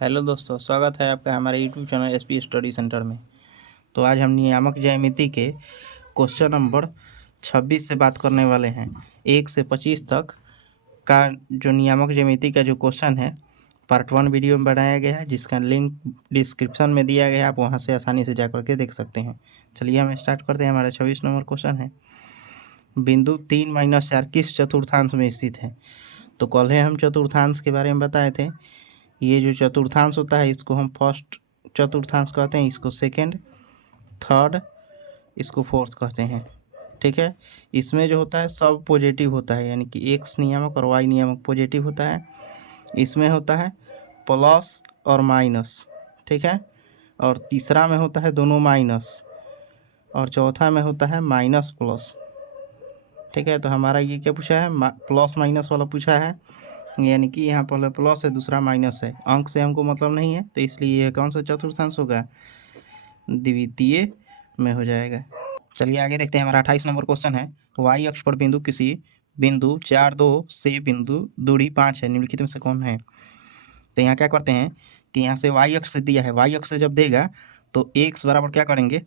Hello दोस्तों, स्वागत है आपका हमारे YouTube channel SP study centre में। तो आज हम नियामक ज्यामिति के क्वेश्चन नंबर 26 से बात करने वाले हैं। 1 से 25 तक का जो नियामक ज्यामिति का जो क्वेश्चन है पार्ट 1 वीडियो में बनाया गया है, जिसका लिंक डिस्क्रिप्शन में दिया गया है। आप वहां से आसानी से जा करके देख सकते हैं। चलिए हम स्टार्ट करते हैं। हमारा 26 नंबर क्वेश्चन है, बिंदु 3-4 किस चतुर्थांश में स्थित है। तो कल है हम चतुर्थांश के बारे में बताए थे। ये जो चतुर्थांश होता है इसको हम फर्स्ट चतुर्थांश कहते हैं, इसको सेकंड, थर्ड, इसको फोर्थ कहते हैं। ठीक है, इसमें जो होता है सब पॉजिटिव होता है, यानी कि एक्स नियामक और वाई नियामक पॉजिटिव होता है। इसमें होता है प्लस और माइनस। ठीक है, और तीसरा में होता है दोनों माइनस, और चौथा में होता है माइनस प्लस। ठीक है, तो हमारा ये क्या पूछा है, प्लस माइनस वाला पूछा है, यानी कि यहाँ पहले प्लस है दूसरा माइनस है। अंक से हमको मतलब नहीं है, तो इसलिए यह कौन सा चतुर्थांश होगा, द्वितीय में हो जाएगा। चलिए आगे देखते हैं। हमारा 28 नंबर क्वेश्चन है, वाई अक्ष पर बिंदु किसी बिंदु 4-2 से बिंदु दूरी 5 है, निम्नलिखित में से कौन है। तो यहाँ क्या करते हैं कि यहाँ से वाई अक्ष से दिया है, वाई अक्ष से जब देगा तो एक्स बराबर क्या करेंगे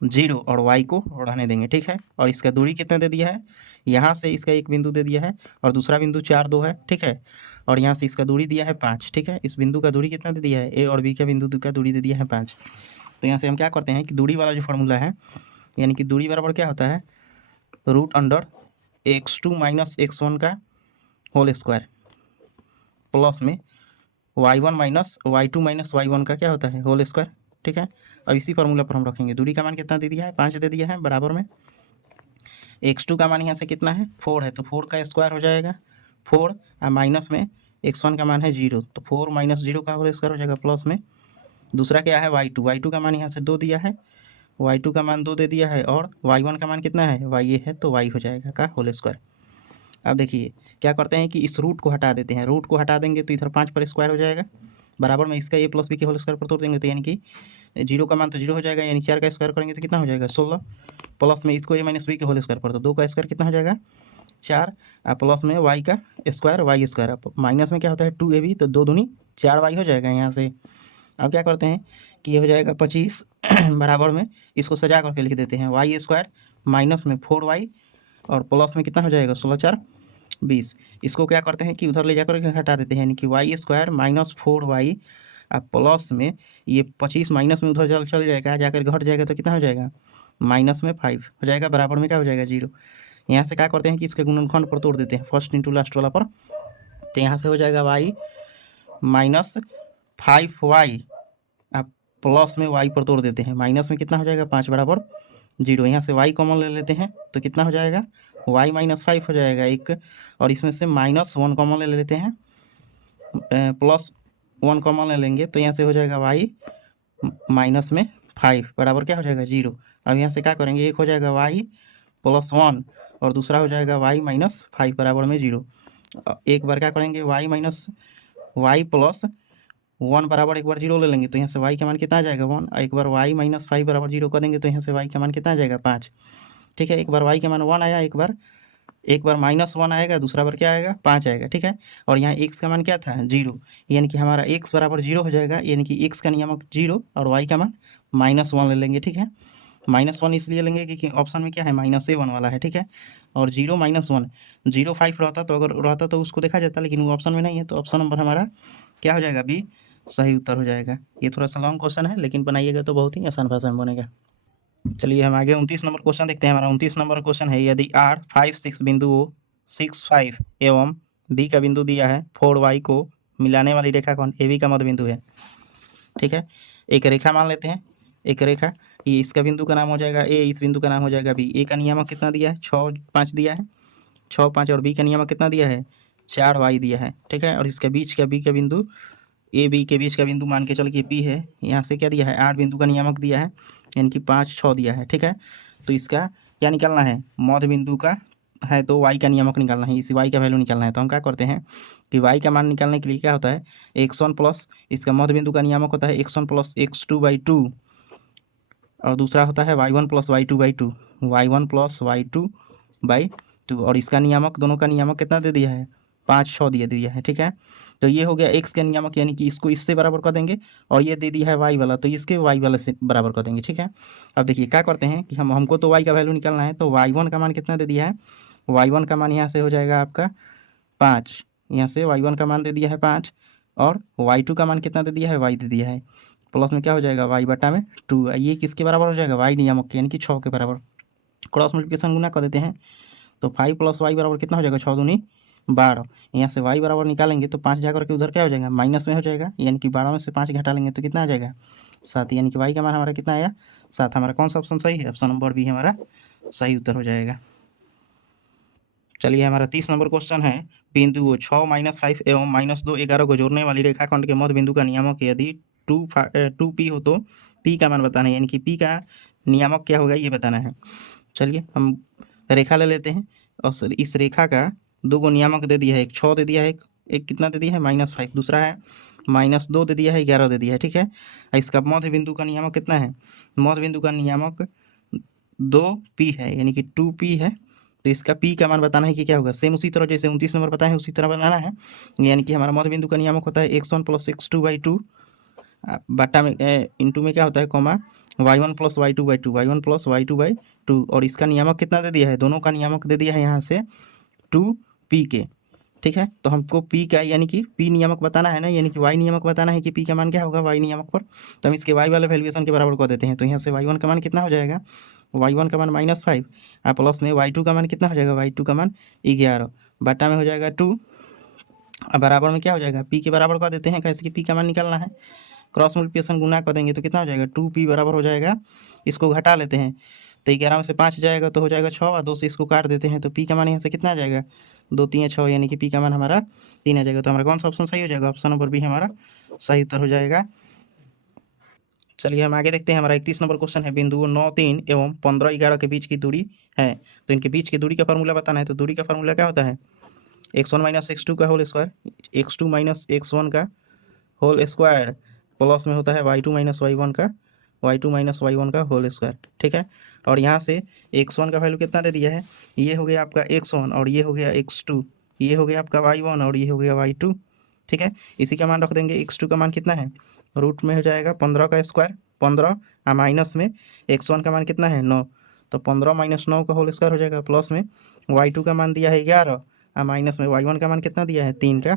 0 और वाई को रहने देंगे। ठीक है, और इसका दूरी कितना दे दिया है, यहाँ से इसका एक बिंदु दे दिया है और दूसरा बिंदु 4-2 है। ठीक है, और यहाँ से इसका दूरी दिया है 5। ठीक है, इस बिंदु का दूरी कितना दे दिया है, ए और बी का बिंदु का दूरी दे दिया है 5। तो यहाँ से हम क्या करते हैं कि दूरी वाला जो फार्मूला है, यानी कि दूरी बराबर क्या होता है, √x2 - x1 का होल स्क्वायर प्लस में y1 - y2 - y1 का क्या होता है होल स्क्वायर। ठीक है, अब इसी फार्मूला पर हम रखेंगे। दूरी का मान कितना दे दिया है, 5 दे दिया है, बराबर में x2 का मान यहाँ से कितना है 4 है, तो 4 का स्क्वायर हो जाएगा 4, और माइनस में x1 का मान है 0, तो 4 - 0 का होल स्क्वायर हो जाएगा, प्लस में दूसरा क्या है y2 का मान यहाँ से 2 दिया है, y2 का मान 2 दे दिया है, और y1 का मान कितना है y है, तो y हो जाएगा का होल स्क्वायर। अब देखिए क्या करते हैं कि इस रूट को हटा देते हैं, रूट को हटा देंगे तो इधर 5 पर स्क्वायर हो जाएगा, बराबर में इसका a प्लस बी के होल स्क्वायर पर तोड़ देंगे, तो यानी कि 0 का मान तो 0 हो जाएगा, यानी 4 का स्क्वायर करेंगे तो कितना हो जाएगा 16, प्लस में इसको a - b के होल स्क्वायर पर, तो 2 का स्क्वायर कितना हो जाएगा 4, प्लस में y का स्क्वायर y स्क्वायर, माइनस में क्या होता है 2ab, तो 2 दूनी 4y हो जाएगा यहाँ से। अब क्या करते हैं कि ये हो जाएगा 25 बराबर में इसको सजा करके लिख देते हैं, वाई स्क्वायर माइनस में 4y और प्लस में कितना हो जाएगा 16×4 = 20। इसको क्या करते हैं कि उधर ले जाकर के हटा देते हैं, यानी कि वाई स्क्वायर माइनस 4y और प्लस में ये 25 माइनस में उधर चल जाएगा, जाकर घट जाएगा तो कितना हो जाएगा माइनस में 5 हो जाएगा, बराबर में क्या हो जाएगा 0। यहाँ से क्या करते हैं कि इसके गुणनखंड पर तोड़ देते हैं, फर्स्ट इंटू लास्ट वाला पर, तो यहाँ से हो जाएगा y - 5y आप प्लस में y पर तोड़ देते हैं, माइनस में कितना हो जाएगा 5 बराबर 0। यहाँ से y कॉमन ले लेते हैं तो कितना हो जाएगा y - 5 हो जाएगा एक, और इसमें से -1 कॉमन ले लेते हैं, +1 कॉमन ले लेंगे, तो यहाँ से हो जाएगा y - 5 बराबर क्या हो जाएगा 0। अब यहाँ से क्या करेंगे, एक हो जाएगा y + 1 और दूसरा हो जाएगा y - 5 बराबर में 0। एक बार क्या करेंगे y + 1 बराबर एक बार 0 ले लेंगे, तो यहाँ से y का मान कितना आ जाएगा 1, एक बार y - 5 बराबर 0 कर देंगे, तो यहाँ से y का मान कितना आ जाएगा 5। ठीक है, एक बार y का मान 1 आया, एक बार -1 आएगा, दूसरा बार क्या आएगा 5 आएगा। ठीक है, और यहाँ x का मान क्या था 0, यानी कि हमारा x बराबर 0 हो जाएगा, यानी कि x का नियामक 0 और y का मान -1 ले लेंगे। ठीक है, -1 इसलिए लेंगे क्योंकि ऑप्शन में क्या है -1 वाला है। ठीक है, और 0 - 1 0 5 रहता, तो अगर रहता तो उसको देखा जाता, लेकिन वो ऑप्शन में नहीं है, तो ऑप्शन नंबर हमारा क्या हो जाएगा बी सही उत्तर हो जाएगा। ये थोड़ा सा लॉन्ग क्वेश्चन है, लेकिन बनाइएगा तो बहुत ही आसान भाषा में बनेगा। चलिए हम आगे 29 नंबर क्वेश्चन देखते हैं। हमारा 29 नंबर क्वेश्चन है, यदि R 5-6 बिंदुओं 6-5 एवं B का बिंदु दिया है 4y को मिलाने वाली रेखा कौन AB का मध्य बिंदु है। ठीक है, एक रेखा मान लेते हैं, एक रेखा, ये इसका बिंदु का नाम हो जाएगा A, इस बिंदु का नाम हो जाएगा B। A का नियामक कितना दिया है 6-5 दिया है, 6-5, और B का नियामक कितना दिया है 4y दिया है। ठीक है, और इसके बीच का B का बिंदु ए बी के बीच का बिंदु मान के चल के पी है, यहाँ से क्या दिया है 8 बिंदु का नियामक दिया है, यानी कि 5-6 दिया है। ठीक है, तो इसका क्या निकालना है, मध्य बिंदु का है तो y का नियामक निकालना है, इसी y का वैल्यू निकालना है। तो हम क्या करते हैं कि y का मान निकालने के लिए क्या होता है x1 प्लस इसका मध्य बिंदु का नियामक होता है x1 + x2/2, और दूसरा होता है y1 + y2/2, y1 + y2/2, और इसका नियामक दोनों का नियामक कितना दे दिया है 5 6 दे दिया है, ठीक है। तो ये हो गया x का नियामक, यानी कि इसको इससे बराबर कर देंगे, और ये दे दिया है y वाला, तो इसके y वाला से बराबर कर देंगे, ठीक है। अब देखिए क्या करते हैं कि हमको तो y का वैल्यू निकालना है, तो y1 का मान कितना दे दिया है, y1 का मान यहाँ से हो जाएगा आपका 5, यहाँ से y1 का मान दे दिया है 5, और y2 का मान कितना दे दिया है, y दे दिया है, प्लस में क्या हो जाएगा y बटा में 2, ये किसके बराबर हो जाएगा, y नियामक के, यानी कि 6 के बराबर। क्रॉस मल्टीप्लिकेशन गुना कर देते हैं, तो 5 + y बराबर कितना हो जाएगा, 6 दूनी 12। यहाँ से y बराबर निकालेंगे तो 5 जाकर के उधर क्या हो जाएगा, माइनस में हो जाएगा, यानी कि 12 में से 5 घटा लेंगे तो कितना आ जाएगा, 7, यानी कि y का मान हमारा कितना आया, 7। हमारा कौन सा ऑप्शन सही है, ऑप्शन नंबर बी हमारा सही उत्तर हो जाएगा। चलिए हमारा 30 नंबर क्वेश्चन है, बिंदुओं 6 -5 एवं -2 11 को जोड़ने वाली रेखाखंड के मध्य बिंदु का नियामक यदि 2p हो तो p का मान बताना है, यानी कि p का नियामक क्या होगा ये बताना है। चलिए हम रेखा ले लेते हैं, और इस रेखा का 2 गो नियामक दे दिया है, एक 6 दे दिया है, एक कितना दे दिया है -5, दूसरा है -2 दे दिया है, 11 दे दिया है, ठीक है। इसका मध्य बिंदु का नियामक कितना है, मध्य बिंदु का नियामक 2p है, यानी कि 2p है। तो इसका p का मान बताना है कि क्या होगा, सेम उसी तरह जैसे 29 नंबर बताए हैं उसी तरह बनाना है, यानी कि हमारा मध्य बिंदु का नियामक होता है x1 + x2/2 बटा में इंटू में क्या होता है comma y1 + y2/2, y1 + y2/2, और इसका नियामक कितना दे दिया है, दोनों का नियामक दे दिया है यहाँ से 2p के, ठीक है। तो हमको p का यानी कि p नियामक बताना है ना, यानी कि y नियामक बताना है कि p का मान क्या होगा y नियामक पर, तो हम इसके y वाले वैल्यूएशन के बराबर कर देते हैं। तो यहाँ से y1 का मान कितना हो जाएगा, y1 का मान -5, प्लस में y2 का मान कितना हो जाएगा, y2 का मान 11 बटा में हो जाएगा 2, अब बराबर में क्या हो जाएगा, p के बराबर कर देते हैं, कैसे कि p का मान निकालना है, क्रॉस मल्टीप्लिकेशन गुना कर देंगे तो कितना हो जाएगा, 2p बराबर हो जाएगा, इसको घटा लेते हैं तो 11 में से 5 जाएगा तो हो जाएगा 6, और 2 से इसको काट देते हैं तो p का मान यहाँ से कितना आ जाएगा, 2 3 6, यानी कि p का मान हमारा 3 आ जाएगा। तो हमारा कौन सा ऑप्शन सही हो जाएगा, ऑप्शन नंबर बी हमारा सही उत्तर हो जाएगा। चलिए हम आगे देखते हैं, हमारा 31 नंबर क्वेश्चन है, बिंदुओं 9 3 एवं 15 11 के बीच की दूरी है, तो इनके बीच की दूरी का फार्मूला बताना है। तो दूरी का फार्मूला क्या होता है, x1 - x2 का होल स्क्वायर, x2 - x1 का होल स्क्वायर, प्लस में होता है y2 - y1 का, y2 - y1 का होल स्क्वायर, ठीक है। और यहाँ से x1 का वैल्यू कितना दे दिया है, ये हो गया आपका x1, और ये हो गया x2, ये हो गया आपका y1, और ये हो गया y2, ठीक है। इसी का मान रख देंगे, x2 का मान कितना है, रूट में हो जाएगा 15 का स्क्वायर, 15 माइनस में x1 का मान कितना है 9, तो 15 - 9 का होल स्क्वायर हो जाएगा, प्लस में y2 का मान दिया है 11, माइनस में y1 का मान कितना दिया है 3 का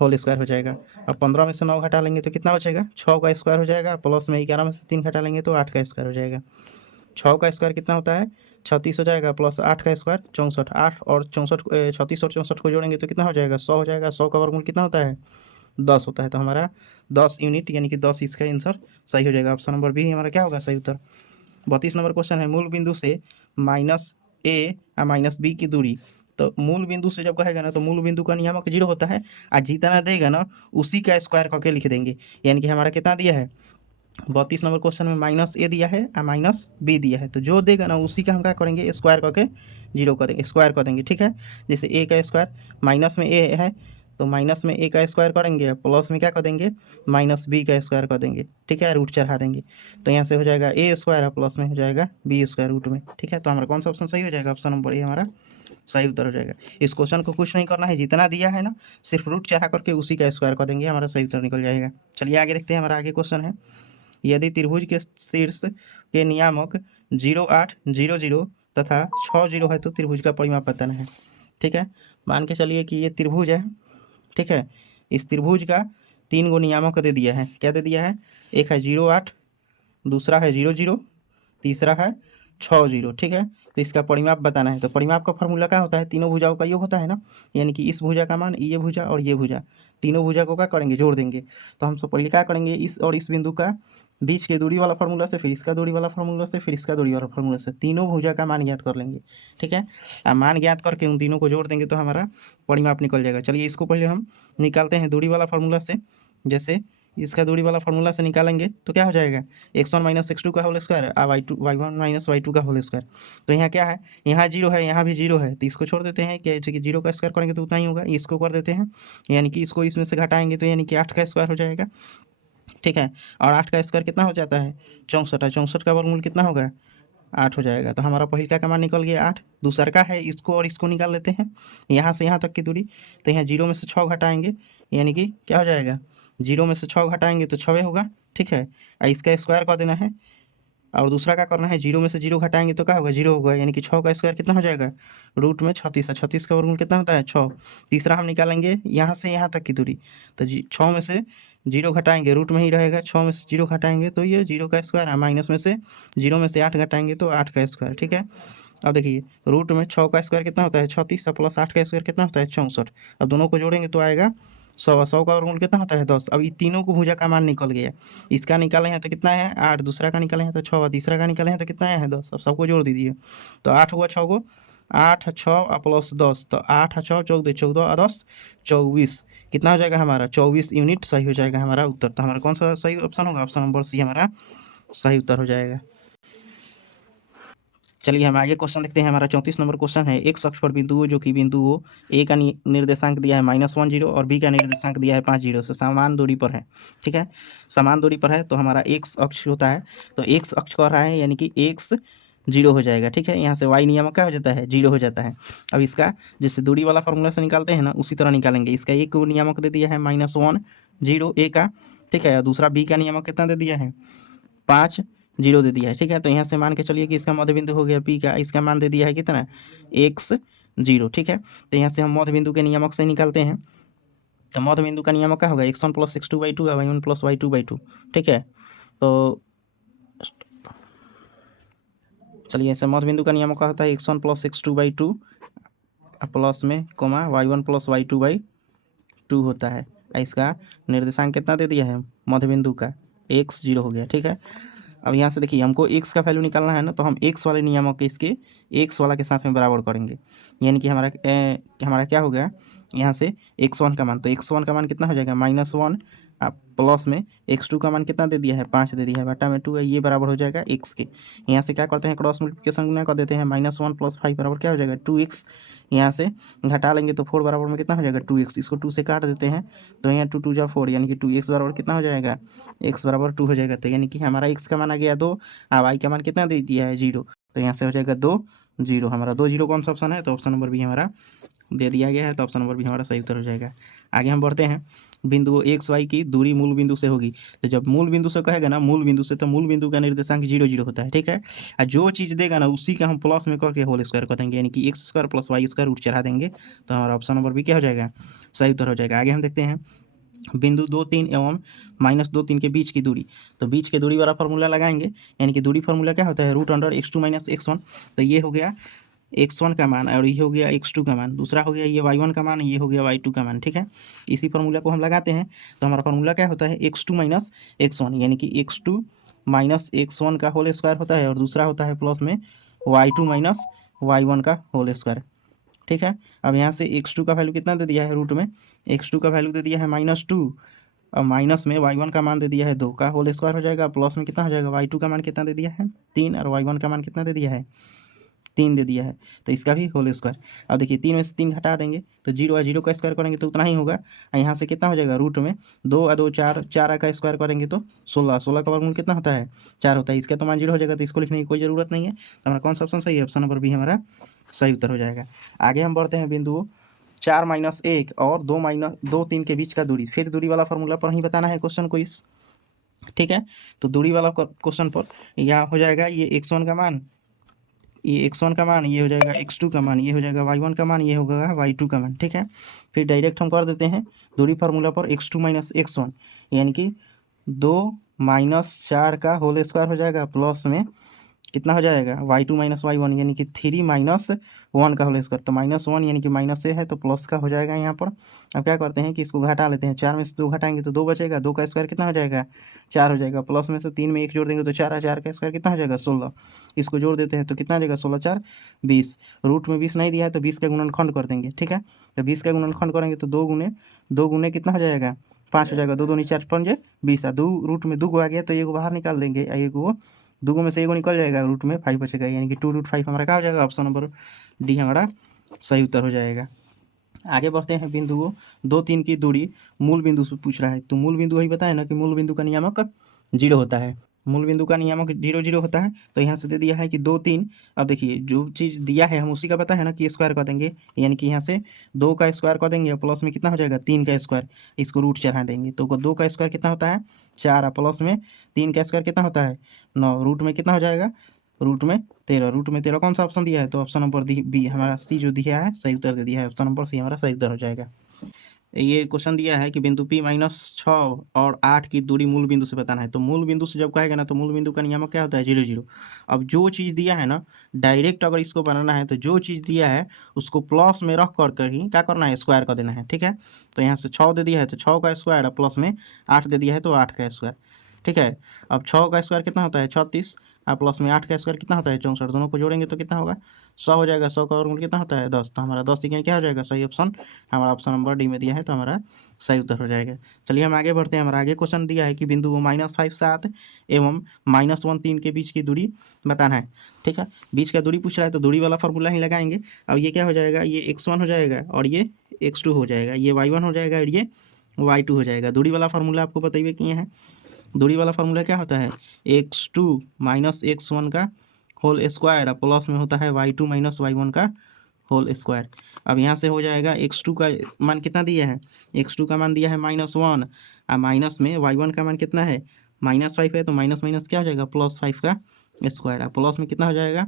होल स्क्वायर हो जाएगा। अब 15 में से 9 घटा लेंगे तो कितना बचेगा, 6 का स्क्वायर हो जाएगा, प्लस में 11 में से 3 घटा लेंगे तो 8 का स्क्वायर हो जाएगा। 6 का स्क्वायर कितना होता है 36 हो जाएगा, प्लस 8 का स्क्वायर 64, 8 और 64 36 और 64 को जोड़ेंगे तो कितना हो जाएगा 100 हो जाएगा। 100 का वर्गमूल कितना होता है 10 होता है, तो हमारा 10 यूनिट यानी कि 10 इसका आंसर सही हो जाएगा। ऑप्शन नंबर बी हमारा क्या होगा सही उत्तर। 32 नंबर क्वेश्चन है, मूल बिंदु से -a और -b की दूरी। तो मूल बिंदु से जब कहेगा ना तो मूल बिंदु का नियामक 0 होता है, और जितना देगा ना उसी का स्क्वायर करके लिख देंगे, यानी कि हमारा कितना दिया है 32 नंबर क्वेश्चन में -a दिया है और -b दिया है, तो जो देगा ना उसी का हम क्या करेंगे स्क्वायर करके 0 कर देंगे, स्क्वायर कर देंगे, ठीक है। जैसे a का स्क्वायर माइनस में a है तो माइनस में a का स्क्वायर करेंगे, प्लस में क्या कर देंगे -b का स्क्वायर कर देंगे, ठीक है, रूट चढ़ा देंगे, तो यहाँ से हो जाएगा a स्क्वायर प्लस में हो जाएगा b स्क्वायर रूट में, ठीक है। तो हमारा कौन सा ऑप्शन सही हो जाएगा, ऑप्शन नंबर ए हमारा सही उत्तर हो जाएगा। इस क्वेश्चन को कुछ नहीं करना है, जितना दिया है ना सिर्फ रूट चढ़ा करके उसी का स्क्वायर कर देंगे, हमारा सही उत्तर निकल जाएगा। चलिए आगे देखते हैं, हमारा आगे क्वेश्चन है, यदि त्रिभुज के शीर्ष के नियामक 0 8 0 0 तथा 6 0 है तो त्रिभुज का परिमाप बताना है, ठीक है। मान के चलिए कि ये त्रिभुज है, ठीक है। इस त्रिभुज का 3 गो नियामक दे दिया है, क्या दे दिया है, एक है 0 8, दूसरा है 0 0, तीसरा है 6 0, ठीक है। तो इसका परिमाप बताना है, तो परिमाप का फॉर्मूला क्या होता है, तीनों भुजाओं का योग होता है ना, यानी कि इस भुजा का मान ये भुजा और ये भुजा, तीनों भुजा को क्या करेंगे जोड़ देंगे। तो हम सब पहले क्या करेंगे, इस और इस बिंदु का बीच के दूरी वाला फार्मूला से, फिर इसका दूरी वाला फार्मूला से, फिर इसका दूरी वाला फार्मूला से, तीनों भुजा का मान ज्ञात कर लेंगे, ठीक है। मान ज्ञात करके उन तीनों को जोड़ देंगे तो हमारा परिमाप निकल जाएगा। चलिए इसको पहले हम निकालते हैं दूरी वाला फार्मूला से, जैसे इसका दूरी वाला फार्मूला से निकालेंगे तो क्या हो जाएगा x1 - x2 का होल स्क्वायर और y1 - y2 का होल स्क्वायर। तो यहाँ क्या है, यहाँ 0 है, यहाँ भी 0 है, तो इसको छोड़ देते हैं, क्या कि 0 का स्क्वायर करेंगे तो उतना ही होगा, इसको कर देते हैं, यानी कि इसको इसमें से घटाएंगे तो यानी कि 8 का स्क्वायर हो जाएगा, ठीक है। और 8 का स्क्वायर कितना हो जाता है 64, 64 का वर्गमूल कितना होगा 8 हो जाएगा। तो हमारा पहिलका का मान निकल गया 8, दूसरा का है इसको और इसको निकाल लेते हैं, यहाँ से यहाँ तक की दूरी। तो यहाँ 0 में से 6 घटाएंगे, यानी कि क्या हो जाएगा, 0 में से 6 घटाएंगे तो 6 होगा, ठीक है। इसका स्क्वायर कर देना है, और दूसरा क्या करना है, 0 में से 0 घटाएंगे तो क्या होगा, 0 होगा, यानी कि 6 का स्क्वायर कितना हो जाएगा, रूट में 36 है, 36 का वर्गमूल कितना होता है 6। तीसरा हम निकालेंगे यहाँ से यहाँ तक की दूरी, तो 6 में से 0 घटाएंगे, रूट में ही रहेगा, 6 में से 0 घटाएंगे तो ये 0 का स्क्वायर है, माइनस में से 0 में से 8 घटाएंगे तो 8 का स्क्वायर, ठीक है। अब देखिए रूट में 6 का स्क्वायर कितना होता है 36, प्लस 8 का स्क्वायर कितना होता है 64। अब दोनों को जोड़ेंगे तो आएगा 100, 100 का वर्गमूल कितना होता है 10। अब ये तीनों को भुजा का मान निकल गया, इसका निकाले हैं तो कितना है 8, दूसरा का निकाले हैं तो 6, तीसरा का निकाले हैं तो कितना है 10। अब सबको जोड़ दीजिए, तो 8 हुआ 6 को, 8 6 प्लस 10, तो 8 6 14 14 10 24, कितना हो जाएगा हमारा 24 यूनिट सही हो जाएगा हमारा उत्तर। तो हमारा कौन सा सही ऑप्शन होगा, ऑप्शन नंबर सी हमारा सही उत्तर हो जाएगा। चलिए हम आगे क्वेश्चन देखते हैं। हमारा 34 नंबर क्वेश्चन है, एक अक्ष पर बिंदु हो जो कि बिंदु हो ए का निर्देशांक दिया है -10 और बी का निर्देशांक दिया है 50 से समान दूरी पर है, ठीक है। समान दूरी पर है तो हमारा एक्स अक्ष होता है, तो एक्स अक्ष कह रहा है यानी कि एक्स 0 हो जाएगा, ठीक है। यहाँ से वाई नियामक क्या हो जाता है 0 हो जाता है। अब इसका जैसे दूरी वाला फॉर्मूला से निकालते हैं ना उसी तरह निकालेंगे। इसका एक नियामक दे दिया है -1 0 ए का, ठीक है, और दूसरा बी का नियामक कितना दे दिया है 5 0 दे दिया है, ठीक है। तो यहाँ से मान के चलिए कि इसका मध्य बिंदु हो गया पी का, इसका मान दे दिया है कितना x 0, ठीक है। तो यहाँ से हम मध्य बिंदु के नियामक से निकालते हैं, तो मध्य बिंदु का नियामक क्या होगा x1 + x2/2 या y1 + y2/2, ठीक है। तो चलिए ऐसे मध्य बिंदु का नियामक क्या होता है x1 + x2/2 प्लस में कोमा y1 + y2/2 होता है। इसका निर्देशांक कितना दे दिया है मध्य बिंदु का x 0 हो गया, ठीक है। अब यहाँ से देखिए हमको x का वैल्यू निकालना है ना, तो हम x वाले नियामक के इसके x वाला के साथ में बराबर करेंगे, यानी कि हमारा क्या हो गया यहाँ से x1 का मान, तो x1 का मान कितना हो जाएगा -1, प्लस में x2 का मान कितना दे दिया है 5 दे दिया है, बटा में 2 है, ये बराबर हो जाएगा x के। यहाँ से क्या करते हैं क्रॉस मल्टीप्लिकेशन गुना कर देते हैं, -1 + 5 बराबर क्या हो जाएगा 2x। यहाँ से घटा लेंगे तो 4 बराबर में कितना हो जाएगा 2x, इसको 2 से काट देते हैं तो यहाँ 2 2 जा 4, यानी कि 2x बराबर कितना हो जाएगा x बराबर 2 हो जाएगा। तो यानी कि हमारा x का मान आ गया 2 और y का मान कितना दे दिया है 0, तो यहाँ से हो जाएगा 2 0। हमारा 2 0 कौन सा ऑप्शन है, तो ऑप्शन नंबर बी हमारा दे दिया गया है, तो ऑप्शन नंबर बी हमारा सही उत्तर हो जाएगा। आगे हम बढ़ते हैं, बिंदु एक्स वाई की दूरी मूल बिंदु से होगी, तो जब मूल बिंदु से कहेगा ना मूल बिंदु से, तो मूल बिंदु का निर्देशांक 0 0 होता है, ठीक है। और जो चीज़ देगा ना उसी का हम प्लस में करके होल स्क्वायर कर देंगे, यानी कि x² + y² रूट चढ़ा देंगे, तो हमारा ऑप्शन नंबर बी क्या हो जाएगा सही उत्तर हो जाएगा। आगे हम देखते हैं बिंदु 2 3 एवं -2 3 के बीच की दूरी, तो बीच के दूरी वाला फार्मूला लगाएंगे, यानी कि दूरी फार्मूला क्या होता है √x2 - x1। तो ये हो गया x1 का मान और ये हो गया x2 का मान, दूसरा हो गया ये y1 का मान, ये हो गया y2 का मान, ठीक है। इसी फार्मूला को हम लगाते हैं, तो हमारा फार्मूला क्या होता है x2 - x1, यानी कि x2 - x1 का होल स्क्वायर होता है, और दूसरा होता है प्लस में y2 - y1 का होल स्क्वायर, ठीक है। अब यहाँ से x2 का वैल्यू कितना दे दिया है रूट में, x2 का वैल्यू दे दिया है -2, और माइनस में y1 का मान दे दिया है 2 का होल स्क्वायर हो जाएगा, प्लस में कितना हो जाएगा y2 का मान कितना दे दिया है 3, और y1 का मान कितना दे दिया है 3 दे दिया है, तो इसका भी होल स्क्वायर। अब देखिए 3 में से 3 घटा देंगे तो 0 और 0 का स्क्वायर करेंगे तो उतना ही होगा, और यहाँ से कितना हो जाएगा रूट में 2 और 2 4, 4 का स्क्वायर करेंगे तो 16, 16 का वर्गमूल कितना होता है 4 होता है, इसका तो मान 0 हो जाएगा, तो इसको लिखने की कोई ज़रूरत नहीं है। तो हमारा कौन सा ऑप्शन सही है, ऑप्शन नंबर बी हमारा सही उत्तर हो जाएगा। आगे हम बढ़ते हैं बिंदु 4 - 1 और 2 3 के बीच का दूरी, फिर दूरी वाला फार्मूला पर ही बताना है क्वेश्चन को इस, ठीक है। तो दूरी वाला क्वेश्चन पर यहाँ हो जाएगा ये x1 का मान, ये x1 का मान, ये हो जाएगा x2 का मान, ये हो जाएगा y1 का मान, ये होगा y2 का मान, ठीक है। फिर डायरेक्ट हम कर देते हैं दूरी फार्मूला पर x2 - x1, यानी कि 2 - 4 का होल स्क्वायर हो जाएगा, प्लस में कितना हो जाएगा y2 - y1, यानी कि 3 - 1 का होल स्क्वायर, तो -1 यानी कि माइनस से है तो प्लस का हो जाएगा यहाँ पर। अब क्या करते हैं कि इसको घटा लेते हैं, 4 में से 2 घटाएंगे तो 2 बचेगा, 2 का स्क्वायर कितना हो जाएगा 4 हो जाएगा, प्लस में से 3 में 1 जोड़ देंगे तो 4 है, 4 का स्क्वायर कितना हो जाएगा 16, इसको जोड़ देते हैं तो कितना आ जाएगा 16 4 20, रूट में 20 नहीं दिया है तो 20 का गुणनखंड कर देंगे, ठीक है। तो 20 का गुणनखंड करेंगे तो 2 गुने कितना हो जाएगा 5 हो जाएगा, 2 दूनी 4 5 20, 2 रूट में 2 आ गया तो 1 बाहर निकाल देंगे, एक 2 में से 1 निकल जाएगा, रूट में 5 बचेगा, यानी कि 2√5 हमारा क्या हो जाएगा, ऑप्शन नंबर डी हमारा सही उत्तर हो जाएगा। आगे बढ़ते हैं बिंदु 2 3 की दूरी मूल बिंदु से पूछ रहा है, तो मूल बिंदु वही बताए ना कि मूल बिंदु का नियामक 0 होता है, मूल बिंदु का नियामक 0 0 होता है, तो यहाँ से दे दिया है कि 2 3। अब देखिए जो चीज़ दिया है हम उसी का पता है ना कि स्क्वायर कर देंगे, यानी कि यहाँ से 2 का स्क्वायर कर देंगे, प्लस में कितना हो जाएगा 3 का स्क्वायर, इसको रूट चढ़ा देंगे तो 2 का स्क्वायर कितना होता है 4, प्लस में 3 का स्क्वायर कितना होता है 9, रूट में कितना हो जाएगा रूट में 13। रूट में 13 कौन सा ऑप्शन दिया है, तो ऑप्शन नंबर बी हमारा सी जो दिया है सही उत्तर दे दिया है, ऑप्शन नंबर सी हमारा सही उत्तर हो जाएगा। ये क्वेश्चन दिया है कि बिंदु P -6 और 8 की दूरी मूल बिंदु से बताना है। तो मूल बिंदु से जब कहेगा ना तो मूल बिंदु का नियामक क्या होता है 0 0। अब जो चीज़ दिया है ना डायरेक्ट अगर इसको बनाना है तो जो चीज़ दिया है उसको प्लस में रख कर ही क्या करना है स्क्वायर कर देना है, ठीक है। तो यहाँ से 6 दे दिया है तो 6 का स्क्वायर, प्लस में 8 दे दिया है तो 8 का स्क्वायर, ठीक है। अब 6 का स्क्वायर कितना होता है 36, प्लस में 8 का स्क्वायर कितना होता है 64, दोनों को जोड़ेंगे तो कितना होगा 100 हो जाएगा। 100 का वर्गमूल कितना होता है 10, तो हमारा 10 सीखें क्या हो जाएगा सही ऑप्शन, हमारा ऑप्शन नंबर डी में दिया है तो हमारा सही उत्तर हो जाएगा। चलिए हम आगे बढ़ते हैं। हमारा आगे क्वेश्चन दिया है कि बिंदु -5 7 एवं -1 3 के बीच की दूरी बताना है, ठीक है। बीच का दूरी पूछ रहा है तो दूरी वाला फॉर्मूला ही लगाएंगे। अब ये क्या हो जाएगा, ये x1 हो जाएगा और ये x2 हो जाएगा, ये y1 हो जाएगा और ये y2 हो जाएगा। दूरी वाला फार्मूला आपको बताइए किए हैं। दूरी वाला फार्मूला क्या होता है x2 - x1 का होल स्क्वायर, प्लस में होता है y2 - y1 का होल स्क्वायर। अब यहाँ से हो जाएगा x2 का मान कितना दिया है, x2 का मान दिया है -1 और माइनस में y1 का मान कितना है -5 है, तो माइनस माइनस क्या हो जाएगा +5 का स्क्वायर। अब प्लस में कितना हो जाएगा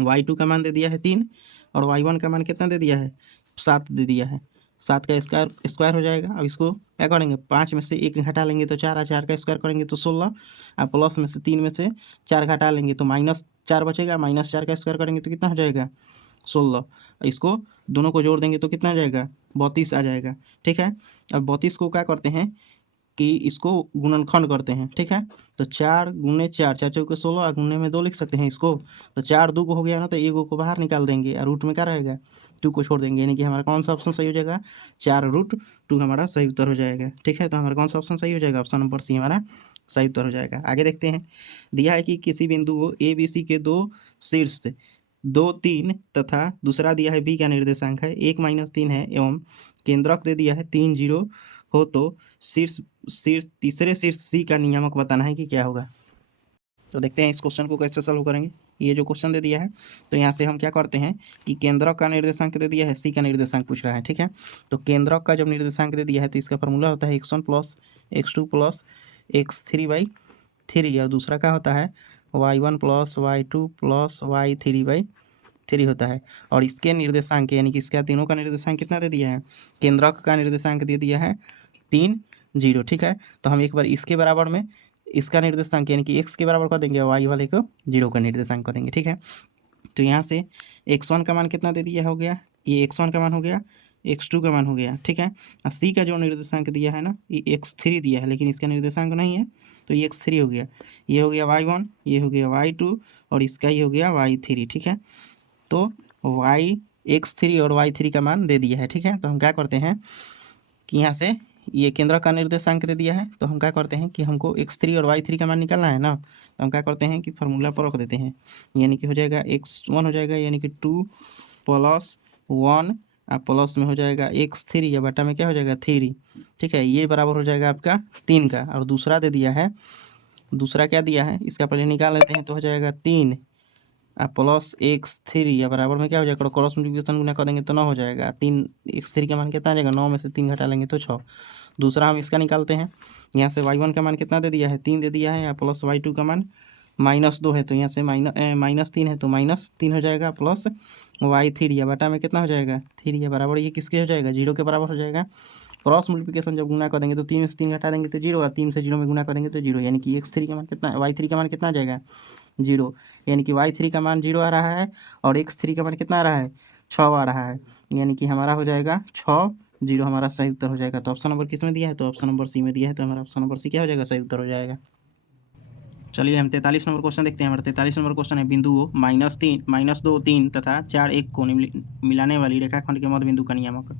y2 का मान दे दिया है 3 और y1 का मान कितना दे दिया है 7 दे दिया है, 7 का स्क्वायर हो जाएगा। अब इसको क्या करेंगे 5 में से 1 घटा लेंगे तो 4, 4 का स्क्वायर करेंगे तो 16, प्लस में से 3 में से 4 घटा लेंगे तो -4 बचेगा, -4 का स्क्वायर करेंगे तो कितना हो जाएगा 16। इसको दोनों को जोड़ देंगे तो कितना आ जाएगा 32 आ जाएगा, ठीक है। अब 32 को क्या करते हैं कि इसको गुणनखंड करते हैं, ठीक है। तो 4 × 4 4 चौके 16, गुणने में 2 लिख सकते हैं इसको। तो 4 2 हो गया ना तो 1 को बाहर निकाल देंगे और रूट में क्या रहेगा 2 को छोड़ देंगे, यानी कि हमारा कौन सा ऑप्शन सही हो जाएगा 4√2 हमारा सही उत्तर हो जाएगा, ठीक है। तो हमारा कौन सा ऑप्शन सही हो जाएगा, ऑप्शन नंबर सी हमारा सही उत्तर हो जाएगा। आगे देखते हैं। दिया है कि किसी बिंदु को ABC के 2 शीर्ष 2 3 तथा दूसरा दिया है B का निर्देशांक है 1 - 3 है एवं केंद्रक दे दिया है 3 0 हो तो शीर्ष तीसरे शीर्ष C का नियामक बताना है कि क्या होगा। तो देखते हैं इस क्वेश्चन को कैसे सॉल्व करेंगे। ये जो क्वेश्चन दे दिया है तो यहाँ से हम क्या करते हैं कि केंद्रक का निर्देशांक दे दिया है, C का निर्देशांक पूछ रहा है, ठीक है। तो केंद्रक का जब निर्देशांक दे दिया है तो इसका फॉर्मूला होता है x1 + x2 + x3/3 और दूसरा क्या होता है y1 + y2 + y3/3 होता है। और इसके निर्देशांक यानी कि इसका तीनों का निर्देशांक कितना दे दिया है, केंद्रक का निर्देशांक दे दिया है 3 0, ठीक है। तो हम एक बार इसके बराबर में इसका निर्देशांक यानी कि x के बराबर कर देंगे, y वाले को 0 का निर्देशांक कर देंगे, ठीक है। तो यहाँ से x1 का मान कितना दे दिया हो गया, ये x1 का मान हो गया, x2 का मान हो गया, ठीक है। और C का जो निर्देशांक दिया है ना ये x3 दिया है लेकिन इसका निर्देशांक नहीं है तो ये x3 हो गया, ये हो गया y1, ये हो गया y2 और इसका ही हो गया y3, ठीक है। तो x3 और y3 का मान दे दिया है, ठीक है। तो हम क्या करते हैं कि यहाँ से ये केंद्र का निर्देशांक दे दिया है तो हम क्या करते हैं कि हमको x3 और y3 का मान निकालना है ना, तो हम क्या करते हैं कि फार्मूला पर रख देते हैं, यानी कि हो जाएगा x1 हो जाएगा यानी कि 2 + 1 प्लस में हो जाएगा x3 या बटा में क्या हो जाएगा 3, ठीक है। ये बराबर हो जाएगा आपका 3 का। और दूसरा दे दिया है, दूसरा क्या दिया है इसका पहले निकाल लेते हैं तो हो जाएगा 3 प्लस x3 या बराबर में क्या हो जाएगा क्रॉस मल्टीप्लिकेशन गुना कर देंगे तो 9 हो जाएगा। 3 x3 का मान कितना आ जाएगा 9 में से 3 घटा लेंगे तो 6। दूसरा हम इसका निकालते हैं, यहाँ से y1 का मान कितना दे दिया है 3 दे दिया है या प्लस y2 का मान -2 है तो यहाँ से -3 है तो -3 हो जाएगा, प्लस y3 या बटा में कितना हो जाएगा 3 या बराबर ये किसके हो जाएगा 0 के बराबर हो जाएगा। क्रॉस मल्टीप्लिकेशन जब गुना कर देंगे तो 3 में से 3 घटा देंगे तो 0 और 3 से 0 में गुना कर देंगे तो 0, यानी कि x3 का मान कितना y3 का मान कितना आ जाएगा 0, यानी कि y3 का मान 0 आ रहा है और x3 का मान कितना आ रहा है 6 आ रहा है, यानी कि हमारा हो जाएगा 6 0 हमारा सही उत्तर हो जाएगा। तो ऑप्शन नंबर किस में दिया है, तो ऑप्शन नंबर सी में दिया है, तो हमारा ऑप्शन नंबर सी क्या हो जाएगा सही उत्तर हो जाएगा। चलिए हम 43 नंबर क्वेश्चन देखते हैं। हमारा 43 नंबर क्वेश्चन है बिंदुओं -3 -2 3 तथा 4 1 को मिलाने वाली रेखाखंड के मध्य बिंदु का नियामक।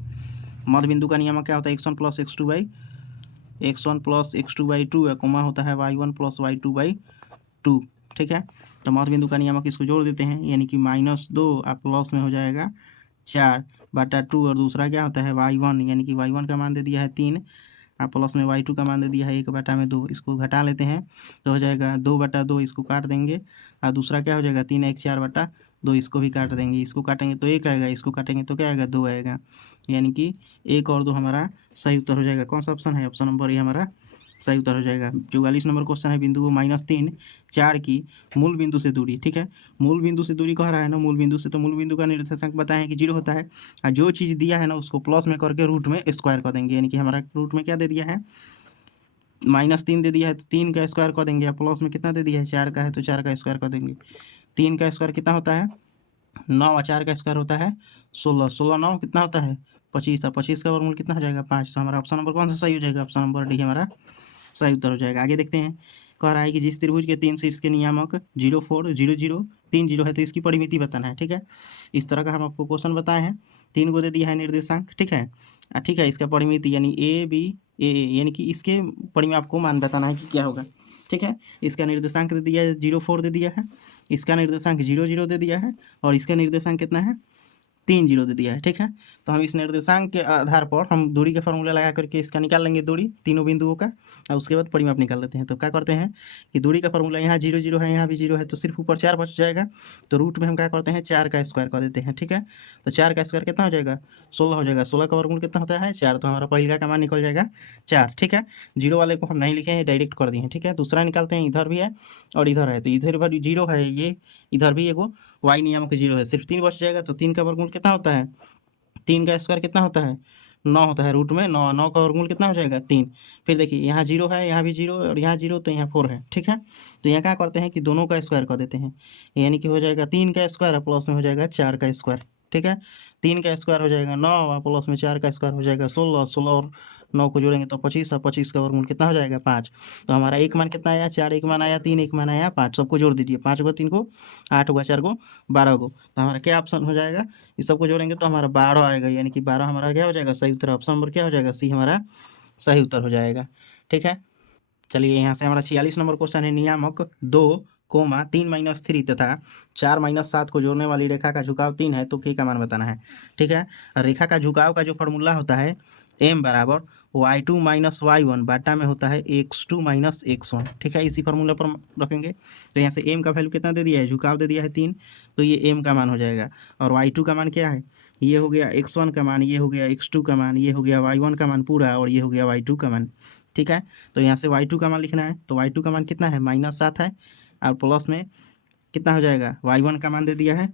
मध्य बिंदु का नियामक क्या होता है x1 + x2/2 या कोमा होता है y1 + y2/2, ठीक है। तो मध्य बिंदु का नियामक इसको जोड़ देते हैं, यानी कि -2 और प्लस में हो जाएगा 4/2 और दूसरा क्या होता है y1, यानी कि y1 का मान दे दिया है 3 आप प्लस में y2 का मान दे दिया है 1/2, इसको घटा लेते हैं तो हो जाएगा 2/2, इसको काट देंगे और दूसरा क्या हो जाएगा 3x 4/2, इसको भी काट देंगे, इसको काटेंगे तो 1 आएगा, इसको काटेंगे तो क्या आएगा 2 आएगा, यानी कि 1 और 2 हमारा सही उत्तर हो जाएगा। कौन सा ऑप्शन है? ऑप्शन नंबर ये हमारा सही उत्तर हो जाएगा। 44 नंबर क्वेश्चन है, बिंदु -3 4 की मूल बिंदु से दूरी। ठीक है, मूल बिंदु से दूरी कह रहा है ना, मूल बिंदु से, तो मूल बिंदु का निर्देशांक बताएं कि 0 होता है और जो चीज़ दिया है ना उसको प्लस में करके रूट में स्क्वायर कर देंगे, यानी कि हमारा रूट में क्या दे दिया है -3 दे दिया है तो 3 का स्क्वायर कर देंगे, प्लस में कितना दे दिया है 4 का है तो 4 का स्क्वायर कर देंगे। 3 का स्क्वायर कितना होता है 9 और 4 का स्क्वायर होता है 16, 16 9 कितना होता है 25, 25 का वर्गमूल कितना हो जाएगा 5। तो हमारा ऑप्शन नंबर कौन सा सही हो जाएगा? ऑप्शन नंबर डी हमारा सही उत्तर हो जाएगा। आगे देखते हैं, कह रहा है कि जिस त्रिभुज के 3 शीर्ष के नियामक 0 4 0 0 3 0 है तो इसकी परिमिति बताना है। ठीक है, इस तरह का हम आपको क्वेश्चन बताए हैं, 3 को दे दिया है निर्देशांक। ठीक है, ठीक है, इसका परिमिति यानी ए बी ए, यानी कि इसके परिमेय आपको मान बताना है कि क्या होगा। ठीक है, इसका निर्देशांक दे दिया है 0 4 दे दिया है, इसका निर्देशांक 0 0 दे दिया है और इसका निर्देशांक कितना है 3 0 दे दिया है। ठीक है, तो हम इस निर्देशांक के आधार पर हम दूरी का फॉर्मूला लगा करके इसका निकाल लेंगे दूरी तीनों बिंदुओं का और उसके बाद परिमाप निकाल लेते हैं। तो क्या करते हैं कि दूरी का फॉर्मूला यहाँ 0 0 है, यहाँ भी 0 है तो सिर्फ ऊपर 4 बच जाएगा, तो रूट में हम क्या करते हैं 4 का स्क्वायर कर देते हैं। ठीक है, तो 4 का स्क्वायर कितना हो जाएगा 16 हो जाएगा, 16 का वर्गमूल कितना होता है 4, तो हमारा पहले का मान निकल जाएगा 4। ठीक है, 0 वाले को हम नहीं लिखे हैं, डायरेक्ट कर दिए हैं। ठीक है, दूसरा निकालते हैं, इधर भी है और इधर है, तो इधर भी 0 है, ये इधर भी एगो y नियामक 0 है, सिर्फ 3 बच जाएगा, तो 3 का वर्गमूल कितना होता है 3 का स्क्वायर कितना होता है 9 होता है, रूट में 9, 9 का वर्गमूल कितना हो जाएगा 3। फिर देखिए यहाँ 0 है, यहाँ भी 0 और यहाँ 0 तो यहाँ 4 है। ठीक है, तो यहाँ क्या करते हैं कि दोनों का स्क्वायर कर देते हैं, यानी कि हो जाएगा 3 का स्क्वायर प्लस में हो जाएगा 4 का स्क्वायर। ठीक है, 3 का स्क्वायर हो जाएगा 9 और प्लस में 4 का स्क्वायर हो जाएगा 16, 16 और 9 को जोड़ेंगे तो 25 और 25 का वर्गमूल कितना हो जाएगा 5। तो हमारा एक मान कितना आया 4, एक मान आया 3, एक मान आया 5, सबको जोड़ दीजिए, 5 को 3 को 8 को 4 को 12 को, तो हमारा क्या ऑप्शन हो जाएगा, इस सबको जोड़ेंगे तो हमारा 12 आएगा, यानी कि 12 हमारा क्या हो जाएगा सही उत्तर। ऑप्शन नंबर क्या हो जाएगा सी हमारा सही उत्तर हो जाएगा। ठीक है, चलिए यहाँ से हमारा 46 नंबर क्वेश्चन है, नियामक 2 3 - 3 तथा 4 - 7 को जोड़ने वाली रेखा का झुकाव 3 है तो के का मान बताना है। ठीक है, रेखा का झुकाव का जो फॉर्मूला होता है m बराबर y2 - y1 बाटा में होता है x2 - x1। ठीक है, इसी फार्मूला पर रखेंगे, तो यहाँ से m का वैल्यू कितना दे दिया है, झुकाव दे दिया है 3, तो ये m का मान हो जाएगा और y2 का मान क्या है, ये हो गया x1 का मान, ये हो गया x2 का मान, ये हो गया y1 का मान पूरा और ये हो गया y2 का मान। ठीक है, तो यहाँ से y2 का मान लिखना है, तो y2 का मान कितना है -7 है और प्लस में कितना हो जाएगा y1 का मान दे दिया है,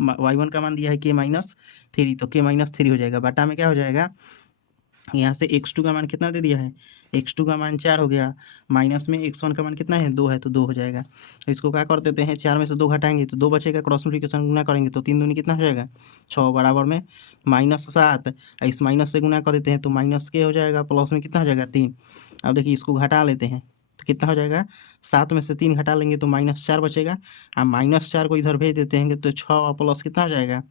y1 का मान दिया है k-3, तो k-3 हो जाएगा, बाटा में क्या हो जाएगा यहाँ से x2 का मान कितना दे दिया है, x2 का मान 4 हो गया, माइनस में x1 का मान कितना है 2 है तो 2 हो जाएगा। तो इसको क्या कर देते हैं 4 में से 2 घटाएंगे तो 2 बचेगा, क्रॉस मल्टीप्लिकेशन गुना करेंगे तो 3 दूनी कितना हो जाएगा 6 बराबर में -7, इस माइनस से गुना कर देते हैं तो माइनस के हो जाएगा, प्लस में कितना हो जाएगा 3। अब देखिए इसको घटा लेते हैं तो कितना हो जाएगा 7 में से 3 घटा लेंगे तो -4 बचेगा, अब -4 को इधर भेज देते हैं तो 6 और प्लस कितना हो जाएगा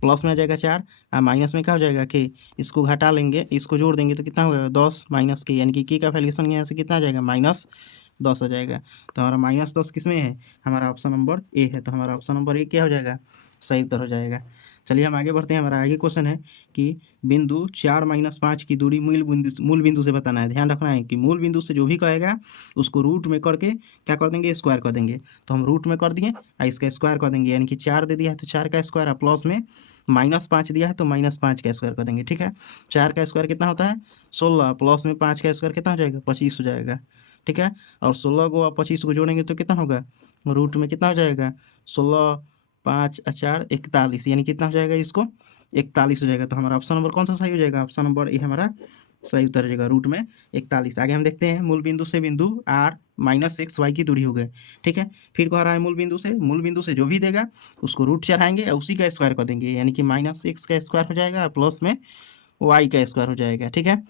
प्लस में आ जाएगा 4 और माइनस में क्या हो जाएगा के, इसको घटा लेंगे इसको जोड़ देंगे तो कितना होगा 10 माइनस के, यानी कि के का वैल्यूएशन यहाँ से कितना आ जाएगा -10 हो जाएगा। तो हमारा -10 किस में है, हमारा ऑप्शन नंबर ए है, तो हमारा ऑप्शन नंबर ए क्या हो जाएगा सही उत्तर हो जाएगा। चलिए हम आगे बढ़ते हैं, हमारा आगे क्वेश्चन है कि बिंदु 4 - 5 की दूरी मूल बिंदु से बताना है। ध्यान रखना है कि मूल बिंदु से जो भी कहेगा उसको रूट में करके क्या कर देंगे स्क्वायर कर देंगे, तो हम रूट में कर दिए और इसका स्क्वायर कर देंगे, यानी कि 4 दे दिया है तो 4 का स्क्वायर और प्लस में -5 दिया है तो -5 का स्क्वायर कर देंगे। ठीक है, 4 का स्क्वायर कितना होता है 16, प्लस में 5 का स्क्वायर कितना हो जाएगा 25 हो जाएगा। ठीक है, और 16 को और 25 को जोड़ेंगे तो कितना होगा रूट में कितना हो जाएगा 16 5 4 41, यानी कितना हो जाएगा इसको 41 हो जाएगा। तो हमारा ऑप्शन नंबर कौन सा सही हो जाएगा, ऑप्शन नंबर ए हमारा सही उत्तर हो जाएगा, रूट में 41। आगे हम देखते हैं मूल बिंदु से बिंदु r - x y की दूरी हो गई। ठीक है, फिर कह रहा है मूल बिंदु से जो भी देगा उसको रूट चढ़ाएंगे और उसी का स्क्वायर कर देंगे, यानी कि -x का स्क्वायर हो जाएगा प्लस में y का स्क्वायर हो जाएगा। ठीक है,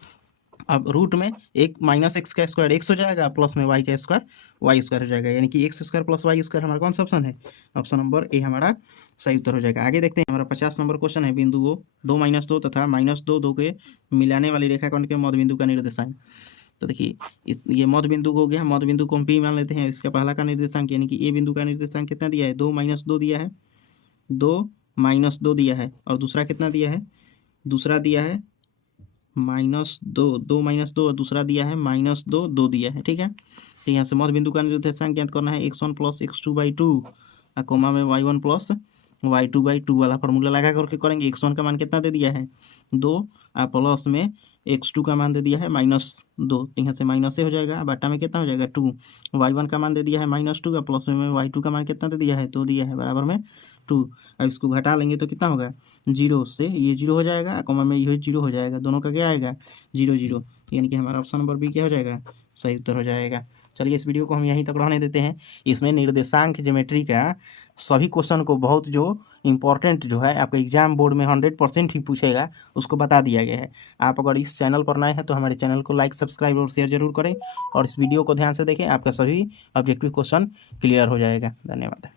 अब रूट में एक -x का स्क्वायर x हो जाएगा प्लस में y का स्क्वायर y स्क्वायर हो जाएगा, यानी कि x square plus y square हमारा कौन सा ऑप्शन है, ऑप्शन नंबर ए हमारा सही उत्तर हो जाएगा। आगे देखते हैं, हमारा 50 नंबर क्वेश्चन है, बिंदु 2 - 2 तथा -2 2 के मिलाने वाली रेखाखंड के मध्य बिंदु का निर्देशांक। तो देखिए ये मध्य बिंदु हो गया, मध्य बिंदु को हम P मान लेते हैं, इसका पहला का निर्देशांक यानी कि ए बिंदु का निर्देशांक कितना दिया है 2 - 2 दिया है, 2 - 2 दिया है और दूसरा कितना दिया है, दूसरा दिया है -2, 2 -2 और दूसरा दिया है -2, 2 दिया है, ठीक है। तो यहाँ से मध्य बिंदु का निर्देशांक ज्ञात करना है x1 + x2/2 कोमा में y1 + y2/2 वाला फॉर्मूला लगा करके करेंगे। x1 का मान कितना दे दिया है 2 प्लस में x2 का मान दे दिया है -2, तो यहाँ से माइनस से हो जाएगा, बट्टा में कितना हो जाएगा 2। y1 का मान दे दिया है -2 का, प्लस में y2 का मान कितना दे दिया है 2 दिया है, बराबर में 2। अब इसको घटा लेंगे तो कितना होगा 0 से ये 0 हो जाएगा, कोमा में ये 0 हो जाएगा, दोनों का क्या आएगा 0 0, यानी कि हमारा ऑप्शन नंबर बी क्या हो जाएगा, सही उत्तर हो जाएगा। चलिए इस वीडियो को हम यहीं तक रहने देते हैं। इसमें निर्देशांक ज्योमेट्री का सभी क्वेश्चन को बहुत जो इम्पोर्टेंट जो है आपका एग्जाम बोर्ड में 100% ही पूछेगा, उसको बता दिया गया है। आप अगर इस चैनल पर नए हैं तो हमारे चैनल को लाइक, सब्सक्राइब और शेयर जरूर करें, और इस वीडियो को ध्यान से देखें, आपका सभी ऑब्जेक्टिव क्वेश्चन क्लियर हो जाएगा। धन्यवाद।